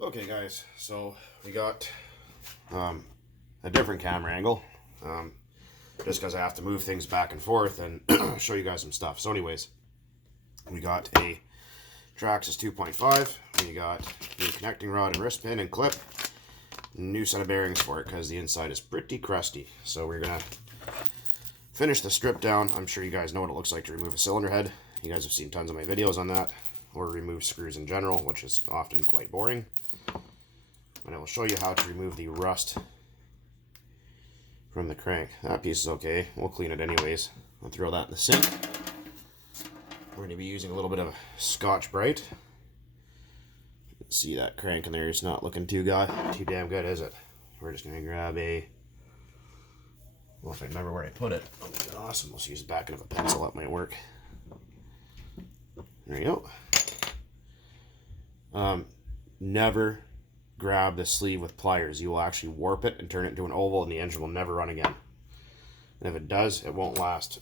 Okay guys, so we got a different camera angle, just because I have to move things back and forth and show you guys some stuff. So anyways, we got a Traxxas 2.5, we got new connecting rod and wrist pin and clip, new set of bearings for it because the inside is pretty crusty. So we're going to finish the strip down. I'm sure you guys know what it looks like to remove a cylinder head. You guys have seen tons of my videos on that, or remove screws in general, which is often quite boring. And I will show you how to remove the rust from the crank. That piece is okay. We'll clean it anyways. I'll throw that in the sink. We're going to be using a little bit of Scotch-Brite. See that crank in there? It's not looking too damn good, is it? We're just going to grab a... Well, if I remember where I put it, that'll be awesome. Let's use the back of a pencil. That might work. There you go. Never grab the sleeve with pliers. You will actually warp it and turn it into an oval, and the engine will never run again. And if it does, it won't last.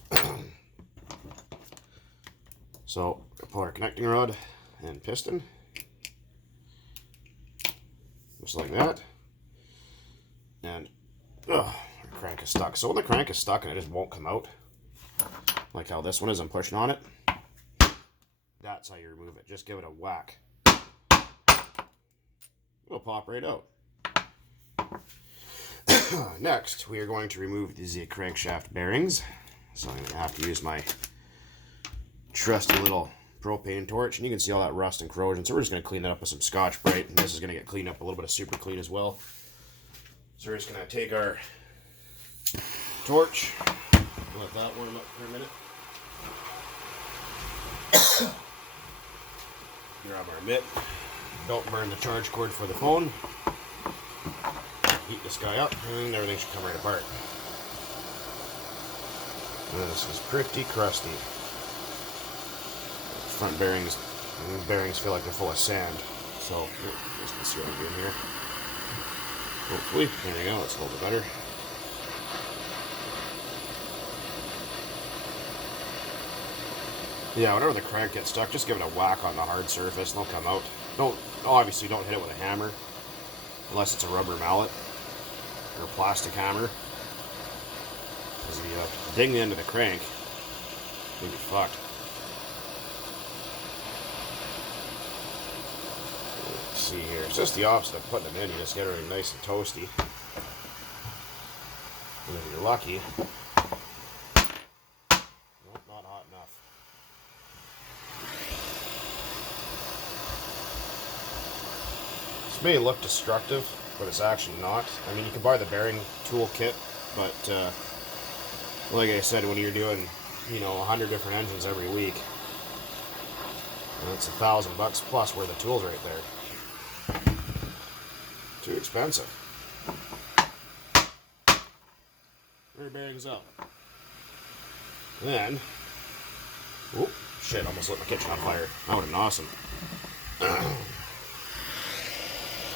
So, pull our connecting rod and piston, just like that. And our crank is stuck. So when the crank is stuck and it just won't come out, like how this one is, I'm pushing on it. That's how you remove it. Just give it a whack. It'll pop right out. Next, we are going to remove these crankshaft bearings. So I'm going to have to use my trusty little propane torch, and you can see all that rust and corrosion. So we're just going to clean it up with some Scotch-Brite, and this is going to get cleaned up a little bit of super clean as well. So we're just going to take our torch, let that warm up for a minute. Grab our mitt. Don't burn the charge cord for the phone. Heat this guy up, and everything should come right apart. This is pretty crusty. Front bearings feel like they're full of sand. So, let's see what I'm doing here. Hopefully, there we go, that's a little bit better. Yeah, whenever the crank gets stuck, just give it a whack on the hard surface and they'll come out. Obviously don't hit it with a hammer, unless it's a rubber mallet or a plastic hammer. Because if you ding the end of the crank, you'll be fucked. Let's see here. It's just the opposite of putting them in. You just get everything nice and toasty. And if you're lucky, nope, not hot enough. This may look destructive, but it's actually not. I mean, you can buy the bearing tool kit, but like I said, when you're doing, 100 different engines every week, that's $1,000 plus worth of tools right there. Too expensive. Rear bearings up. Then, oh shit! Almost lit my kitchen on fire. That would have been awesome.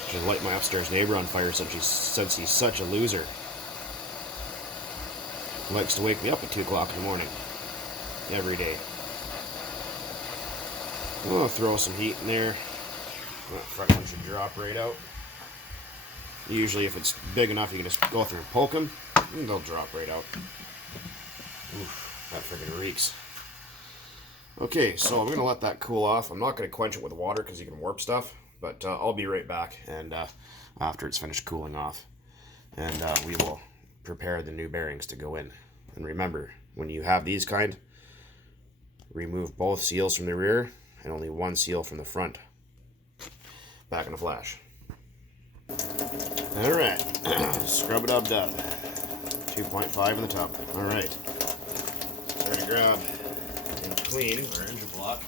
Should light my upstairs neighbor on fire since he's such a loser. He likes to wake me up at 2 o'clock in the morning. Every day. We'll throw some heat in there. That front one should drop right out. Usually if it's big enough, you can just go through and poke them, and they'll drop right out. Oof, that friggin' reeks. Okay, so I'm going to let that cool off. I'm not going to quench it with water because you can warp stuff. But I'll be right back, and after it's finished cooling off, and we will prepare the new bearings to go in. And remember, when you have these kind, remove both seals from the rear and only one seal from the front. Back in a flash. All right, scrub it up, 2.5 in the top. All right, so we're gonna grab and clean our engine block.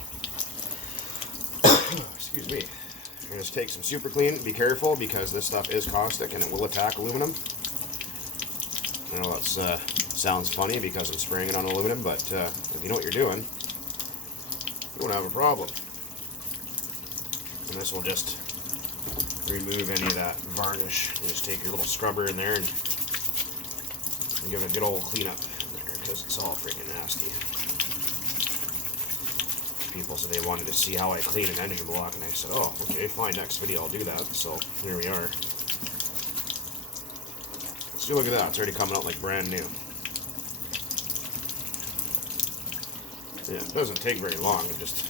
Excuse me. We're going to take some super clean. Be careful because this stuff is caustic and it will attack aluminum. I know that sounds funny because I'm spraying it on aluminum, but if you know what you're doing, you won't have a problem. And this will just remove any of that varnish. You just take your little scrubber in there and give it a good old cleanup in there because it's all freaking nasty. people said they wanted to see how I clean an engine block, and I said, oh, okay, fine, next video I'll do that. So here we are. See, look at that, it's already coming out like brand new. Yeah, it doesn't take very long, it just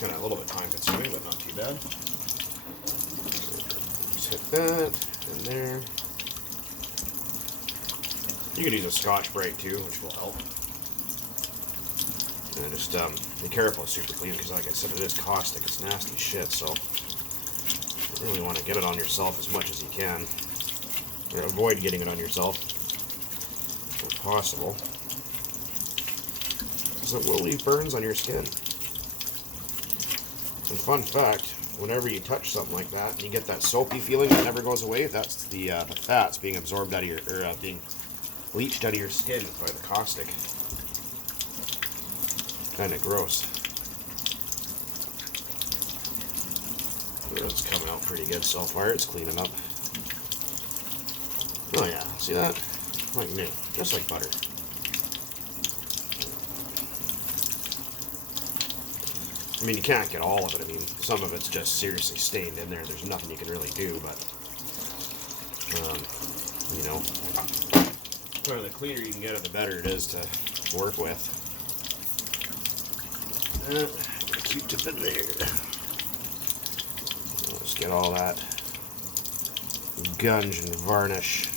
kind of a little bit time consuming, but not too bad. Just hit that, and there. You could use a Scotch-Brite too, which will help. And just be careful with super clean, because like I said, it is caustic, it's nasty shit, so you really want to get it on yourself as much as you can. Or avoid getting it on yourself, if possible. Because it will leave burns on your skin. And fun fact, whenever you touch something like that, you get that soapy feeling that never goes away. That's the fats being absorbed out of your, or being leached out of your skin by the caustic. Kind of gross. It's coming out pretty good so far. It's cleaning up. Oh yeah, see that? Like new, just like butter. I mean, you can't get all of it. I mean, some of it's just seriously stained in there. There's nothing you can really do, but you know, the cleaner you can get it, the better it is to work with. Q-tip in there. Let's get all that gunge and varnish.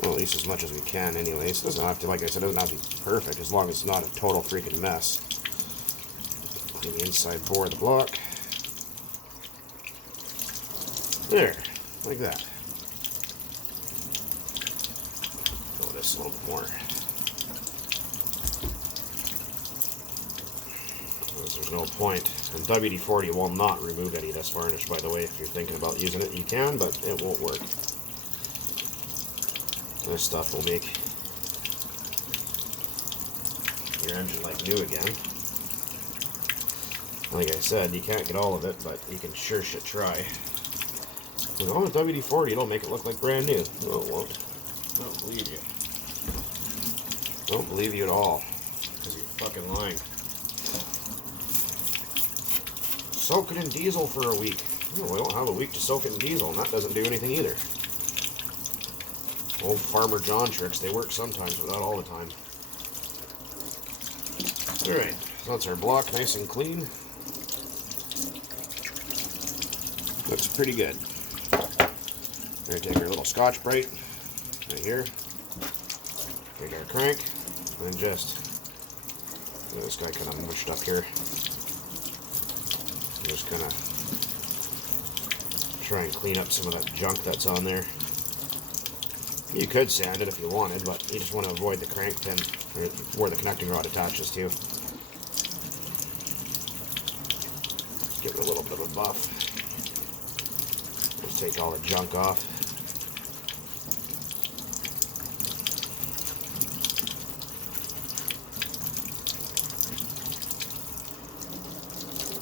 Well, at least as much as we can anyways. It doesn't have to, like I said, it doesn't have to be perfect as long as it's not a total freaking mess. Clean the inside bore of the block. There, like that. Go this a little bit more. Because there's no point. And WD-40 will not remove any of this varnish, by the way. If you're thinking about using it, you can, but it won't work. This stuff will make your engine like new again. Like I said, you can't get all of it, but you can sure shit try. With all the WD-40, it'll make it look like brand new. No, it won't. I don't believe you. Don't believe you at all. Because you're fucking lying. Soak it in diesel for a week. No, we don't have a week to soak it in diesel, and that doesn't do anything either. Old Farmer John tricks, they work sometimes, but not all the time. Alright, so that's our block nice and clean. Looks pretty good. We're going to take our little Scotch-Brite right here. Take our crank, and just, this guy kind of mushed up here. Just kind of try and clean up some of that junk that's on there. You could sand it if you wanted, but you just want to avoid the crank pin where the connecting rod attaches to. Just give it a little bit of a buff. Just take all the junk off.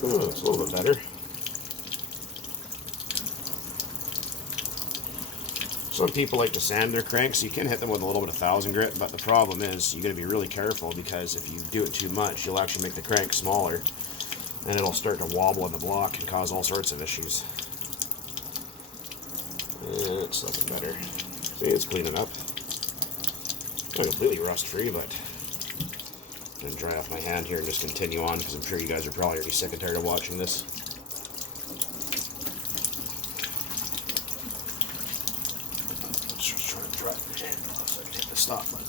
Oh, it's a little bit better. Some people like to sand their cranks. You can hit them with a little bit of 1000 grit, but the problem is you got to be really careful, because if you do it too much, you'll actually make the crank smaller, and it'll start to wobble in the block and cause all sorts of issues. It's looking better. See, it's cleaning up. Not completely rust-free, but I'm going to dry off my hand here and just continue on, because I'm sure you guys are probably already sick and tired of watching this. Stop button,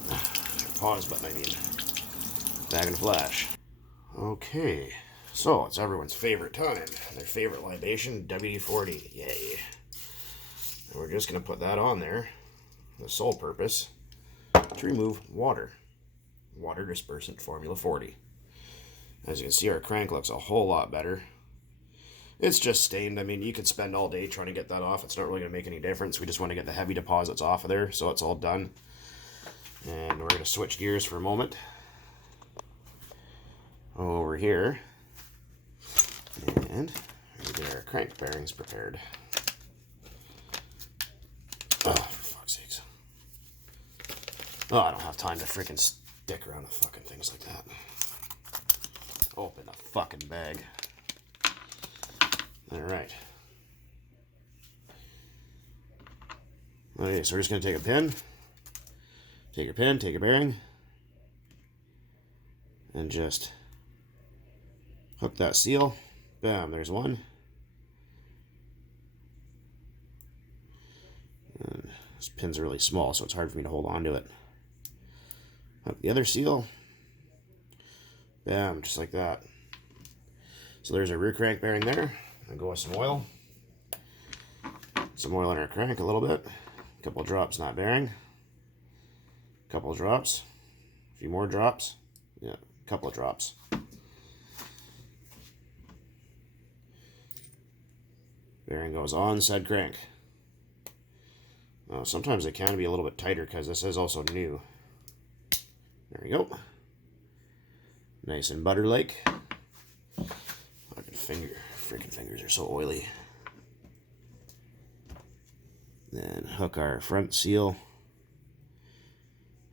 pause button, I mean, back in flash. Okay, so it's everyone's favorite time, their favorite libation, WD-40, yay. And we're just going to put that on there, for the sole purpose, to remove water dispersant formula 40. As you can see, our crank looks a whole lot better. It's just stained. I mean, you could spend all day trying to get that off. It's not really going to make any difference. We just want to get the heavy deposits off of there, so it's all done. And we're going to switch gears for a moment. Over here. And we get our crank bearings prepared. Oh, for fuck's sakes. Oh, I don't have time to freaking dick around with fucking things like that. Open the fucking bag. Alright. Okay, so we're just going to take a pin. Take your pin, take a bearing. And just hook that seal. Bam, there's one. And this pin's really small, so it's hard for me to hold on to it. Hook the other seal. Bam, just like that. So there's our rear crank bearing there. I'll go with some oil. Some oil in our crank a little bit. A couple of drops in that bearing. A couple of drops. A few more drops. Yeah, a couple of drops. Bearing goes on said crank. Sometimes it can be a little bit tighter because this is also new. There we go. Nice and butter-like. Freaking fingers are so oily. Then hook our front seal.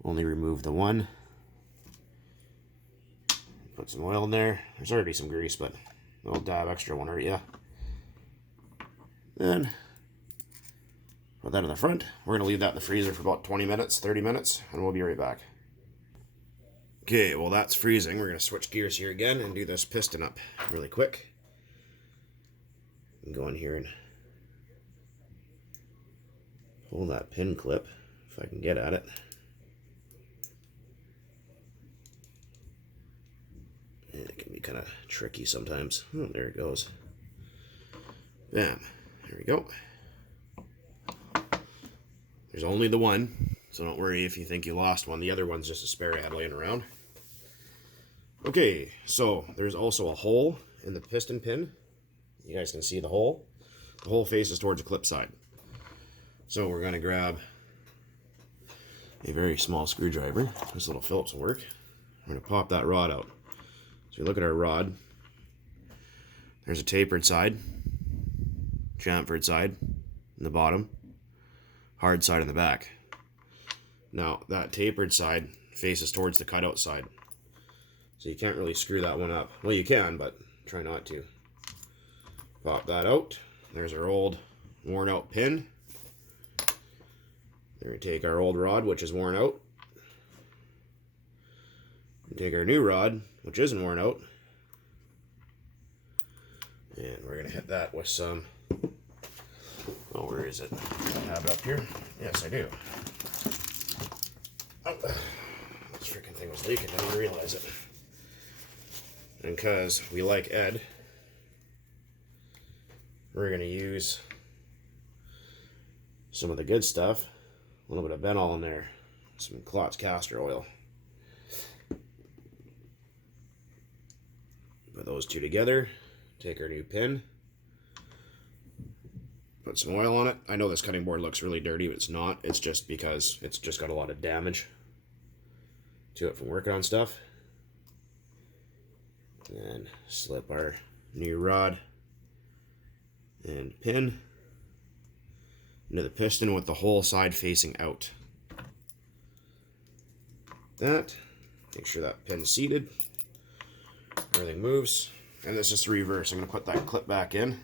Only remove the one. Put some oil in there. There's already some grease, but a little dab extra won't hurt ya. Then put that in the front. We're going to leave that in the freezer for about 20 minutes, 30 minutes, and we'll be right back. Okay, well that's freezing. We're going to switch gears here again and do this piston up really quick. Go in here and pull that pin clip, if I can get at it. And it can be kind of tricky sometimes. Oh, there it goes. Bam. There we go. There's only the one, so don't worry if you think you lost one. The other one's just a spare I had laying around. Okay, so there's also a hole in the piston pin. You guys can see the hole. The hole faces towards the clip side. So we're going to grab a very small screwdriver. This little Phillips will work. We're going to pop that rod out. So we look at our rod. There's a tapered side, chamfered side in the bottom, hard side in the back. Now that tapered side faces towards the cutout side. So you can't really screw that one up. Well, you can, but try not to. Pop that out. There's our old worn out pin. Then we take our old rod, which is worn out. We take our new rod, which isn't worn out. And we're going to hit that with some... Oh, where is it? Do I have it up here? Yes, I do. Oh, this freaking thing was leaking. I didn't realize it. And because we like Ed, we're going to use some of the good stuff. A little bit of Benol in there. Some Klotz castor oil. Put those two together. Take our new pin. Put some oil on it. I know this cutting board looks really dirty, but it's not. It's just because it's just got a lot of damage to it from working on stuff. And slip our new rod and pin into the piston with the whole side facing out. That. Make sure that pin's seated. Everything moves. And this is the reverse. I'm going to put that clip back in.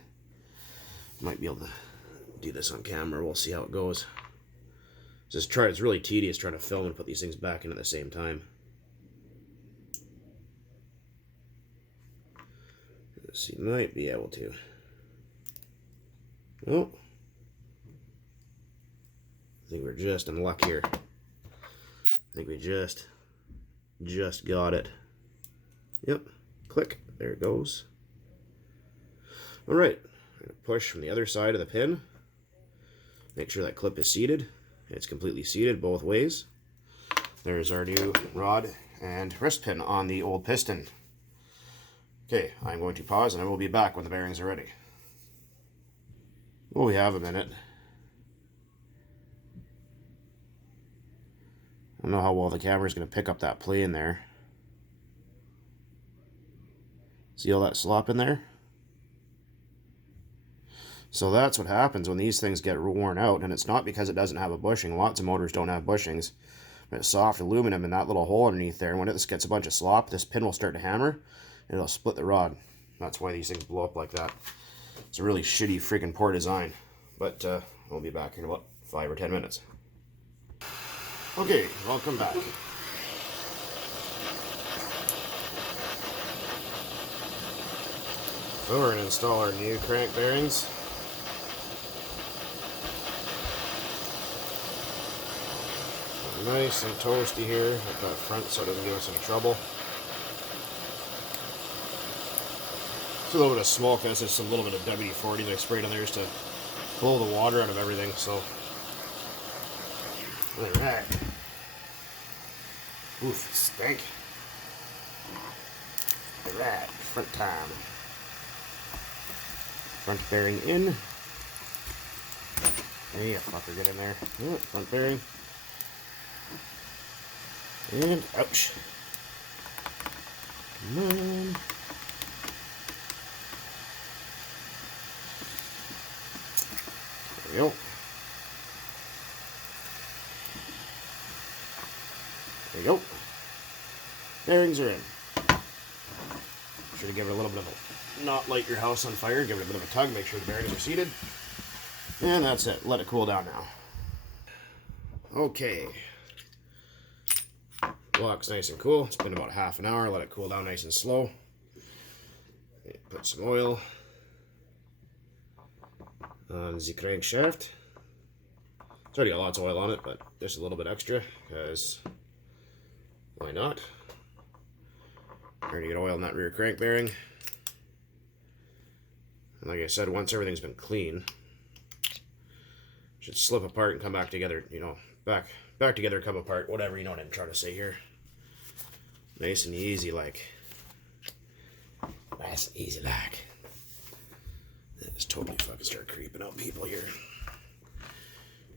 Might be able to do this on camera. We'll see how it goes. It's really tedious trying to film and put these things back in at the same time. So you might be able to. Oh. I think we're just in luck here. I think we just got it. Yep. Click. There it goes. Alright. I'm going to push from the other side of the pin. Make sure that clip is seated. It's completely seated both ways. There's our new rod and wrist pin on the old piston. Okay, I'm going to pause and I will be back when the bearings are ready. Well, we have a minute. I don't know how well the camera is going to pick up that play in there. See all that slop in there? So that's what happens when these things get worn out, and it's not because it doesn't have a bushing. Lots of motors don't have bushings, It's soft aluminum in that little hole underneath there, and when it gets a bunch of slop, this pin will start to hammer, and it'll split the rod. That's why these things blow up like that. It's a really shitty freaking poor design. But we'll be back in about 5 or 10 minutes. Okay, welcome back. So we're going to install our new crank bearings. Nice and toasty here at that front so it doesn't give us any trouble. It's a little bit of smoke, and it's just a little bit of WD-40 that I sprayed on there just to blow the water out of everything. So, alright. Oof, stank. Alright, front time. Front bearing in. Yeah, fucker, get in there. Oh, front bearing. And ouch. Come on. There we go. There you go. Bearings are in. Sure to give it a little bit of a, not light your house on fire, give it a bit of a tug, make sure the bearings are seated. And that's it. Let it cool down now. Okay. Block's nice and cool. It's been about half an hour. Let it cool down nice and slow. Put some oil on the crankshaft. It's already got lots of oil on it, but just a little bit extra, because why not? Already got oil in that rear crank bearing. And like I said, once everything's been clean, it should slip apart and come back together, you know, back together, come apart, whatever, you know what I'm trying to say here. Nice and easy like. Nice and easy like. It's totally fucking start creeping out people here.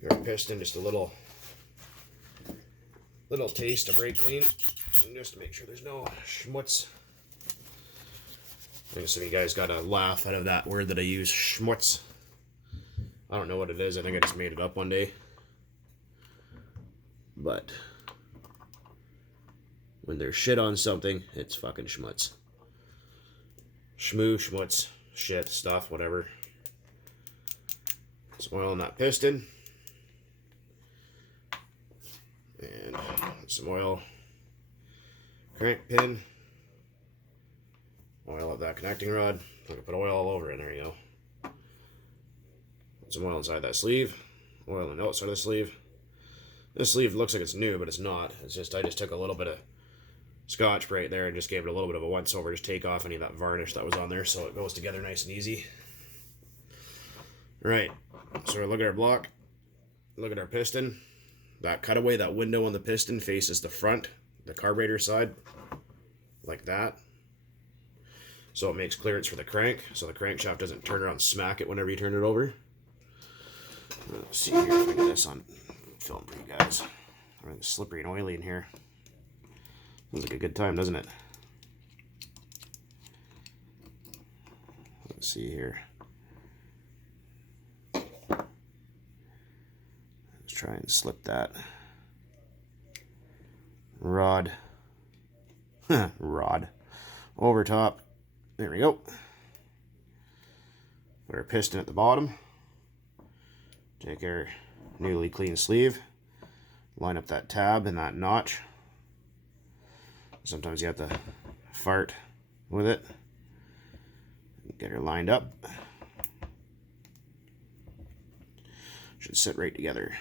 Your piston, just a little taste of brake clean, just to make sure there's no schmutz. I think some of you guys got a laugh out of that word that I use, schmutz. I don't know what it is. I think I just made it up one day. But when there's shit on something, it's fucking schmutz. Schmoo, schmutz, shit, stuff, whatever. Some oil in that piston. And some oil. Crank pin. Oil at that connecting rod. I can put oil all over it. There you go. Put some oil inside that sleeve. Oil on the outside of the sleeve. This sleeve looks like it's new, but it's not. It's just, I just took a little bit of Scotch right there and just gave it a little bit of a once over. Just take off any of that varnish that was on there so it goes together nice and easy. Right, so look at our block. Look at our piston. That cutaway, that window on the piston faces the front, the carburetor side, like that. So it makes clearance for the crank, so the crankshaft doesn't turn around and smack it whenever you turn it over. Let's see here if I get this on film for you guys. It's slippery and oily in here. Sounds like a good time, doesn't it? Let's see here. Let's try and slip that rod over top. There we go. Put our piston at the bottom. Take our newly clean sleeve, line up that tab and that notch. Sometimes you have to fart with it. Get her lined up. Should sit right together,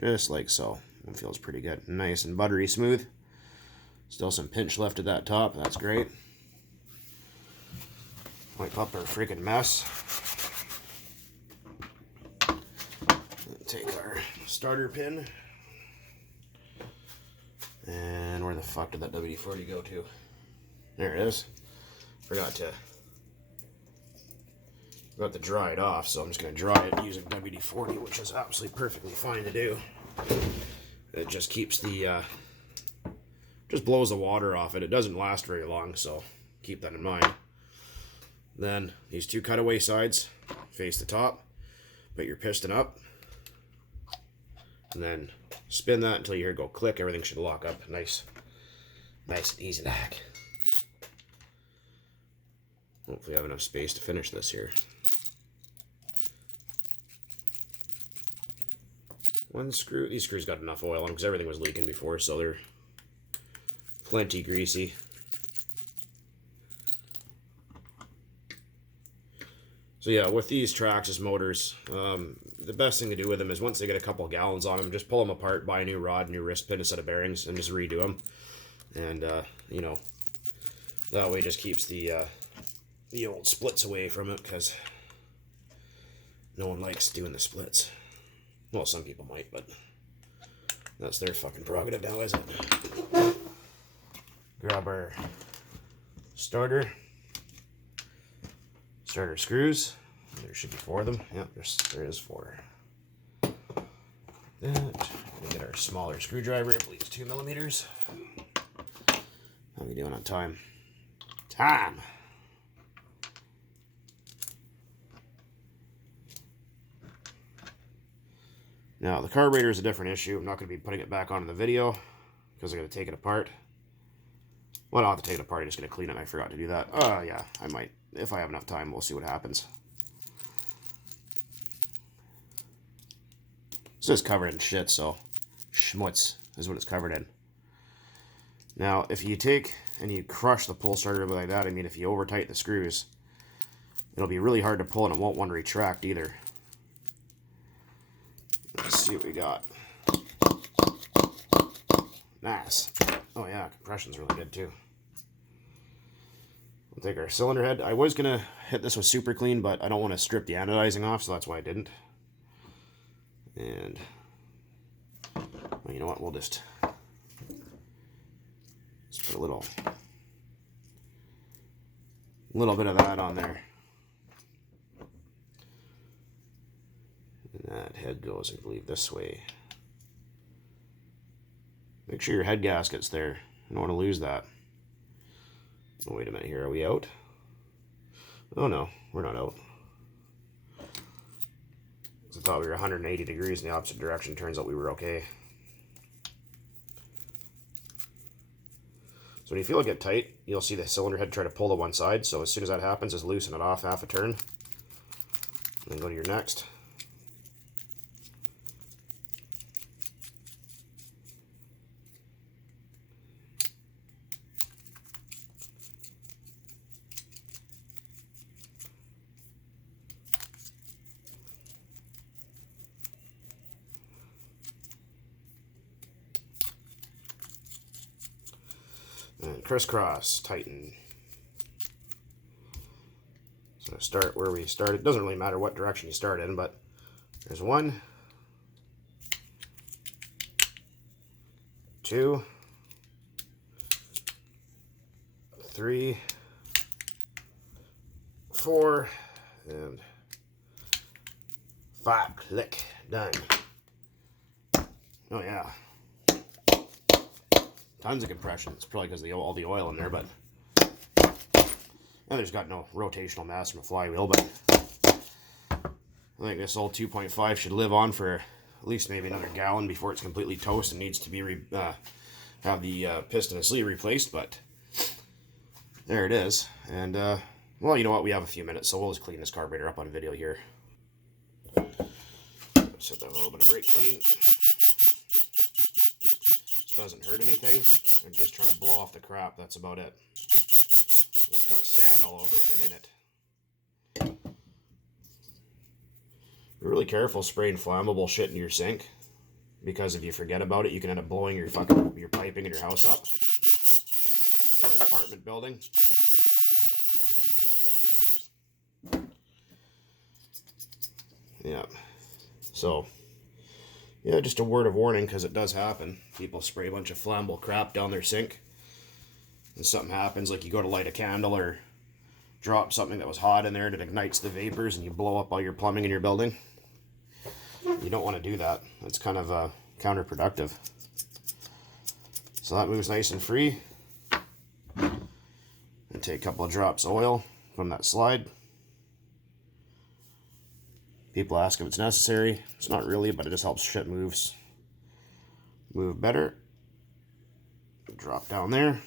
just like so. It feels pretty good, nice and buttery smooth. Still some pinch left at that top, that's great. Wipe up our freaking mess. Take our starter pin. And where the fuck did that WD-40 go to? There it is. Forgot to dry it off, so I'm just going to dry it using WD-40, which is absolutely perfectly fine to do. It just keeps the, just blows the water off it. It doesn't last very long, so keep that in mind. Then these two cutaway sides face the top. Put your piston up. And then Spin that until you hear it go click. Everything should lock up. Nice and easy to hack. Hopefully I have enough space to finish this here. One screw. These screws got enough oil on them because everything was leaking before, so they're plenty greasy. So yeah, with these Traxxas motors, the best thing to do with them is once they get a couple of gallons on them, just pull them apart, buy a new rod, new wrist pin, a set of bearings, and just redo them. And, you know, that way it just keeps the old splits away from it, because no one likes doing the splits. Well, some people might, but that's their fucking prerogative now, isn't it? Grab our starter screws. There should be 4 of them. Yep, there is 4. Then we get our smaller screwdriver, I believe it's 2 millimeters. How are we doing on time? Now, the carburetor is a different issue. I'm not going to be putting it back onto the video because I'm going to take it apart. Well, I don't have to take it apart. I'm just going to clean it. I forgot to do that. Yeah, I might. If I have enough time, we'll see what happens. It's just covered in shit, so schmutz is what it's covered in. Now, if you take and you crush the pull starter like that, I mean, if you over tighten the screws, it'll be really hard to pull and it won't want to retract either. Let's see what we got. Nice. Oh yeah, compression's really good too. We'll take our cylinder head. I was going to hit this with super clean, but I don't want to strip the anodizing off, so that's why I didn't. And, well, you know what, we'll just put a little bit of that on there. And that head goes, I believe, this way. Make sure your head gasket's there. You don't want to lose that. Oh, wait a minute here. Are we out? Oh, no. We're not out. I thought we were 180 degrees in the opposite direction. Turns out we were okay. So when you feel it get tight, you'll see the cylinder head try to pull to one side. So as soon as that happens, just loosen it off half a turn. And then go to your next. And crisscross, tighten. So start where we started. It doesn't really matter what direction you start in, but there's 1, 2, 3, 4, and 5. Click. Done. Oh yeah. Tons of compression. It's probably because of all the oil in there, but and there's got no rotational mass from a flywheel, but I think this old 2.5 should live on for at least maybe another gallon before it's completely toast and needs to be have the piston and sleeve replaced, but there it is. And well, you know what, we have a few minutes, so we'll just clean this carburetor up on video here. Set that a little bit of brake clean. Doesn't hurt anything. I'm just trying to blow off the crap. That's about it. It's got sand all over it and in it. Be really careful spraying flammable shit into your sink, because if you forget about it, you can end up blowing your piping in your house up. Or an apartment building. Yeah. So, yeah, just a word of warning, because it does happen. People spray a bunch of flammable crap down their sink, and something happens, like you go to light a candle or drop something that was hot in there and it ignites the vapors and you blow up all your plumbing in your building. You don't want to do that. It's kind of counterproductive. So that moves nice and free. And take a couple of drops of oil from that slide. People ask if it's necessary. It's not really, but it just helps shit moves move better. Drop down there.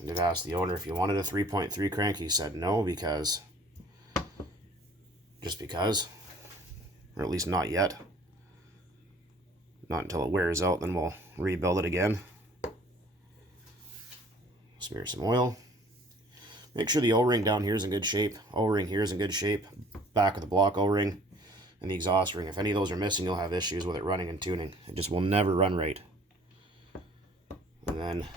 I did ask the owner if he wanted a 3.3 crank. He said no, because just because, or at least not yet. Not until it wears out, then we'll rebuild it again. Smear some oil. Make sure the O-ring down here is in good shape. O-ring here is in good shape. Back of the block O-ring and the exhaust ring. If any of those are missing, you'll have issues with it running and tuning. It just will never run right. And then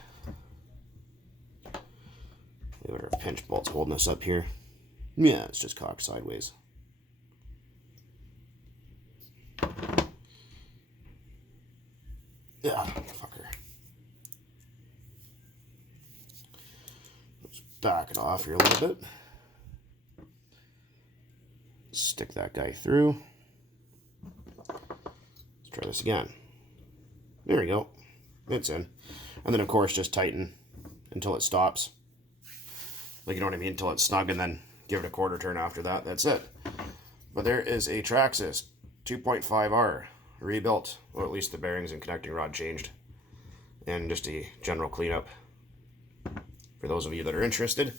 we have our pinch bolts holding us up here. Yeah, it's just cocked sideways. Yeah, fucker. Let's back it off here a little bit. Stick that guy through. Let's try this again. There we go. It's in. And then, of course, just tighten until it stops. Like, you know what I mean? Until it's snug, and then give it a quarter turn after that. That's it. But there is a Traxxas 2.5R rebuilt. Or at least the bearings and connecting rod changed. And just a general cleanup for those of you that are interested.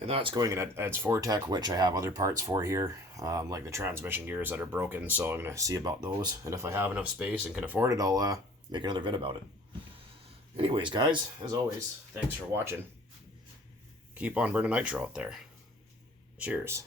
And that's going in Ed's Fortec, which I have other parts for here, like the transmission gears that are broken, so I'm going to see about those. And if I have enough space and can afford it, I'll make another vid about it. Anyways, guys, as always, thanks for watching. Keep on burning nitro out there. Cheers.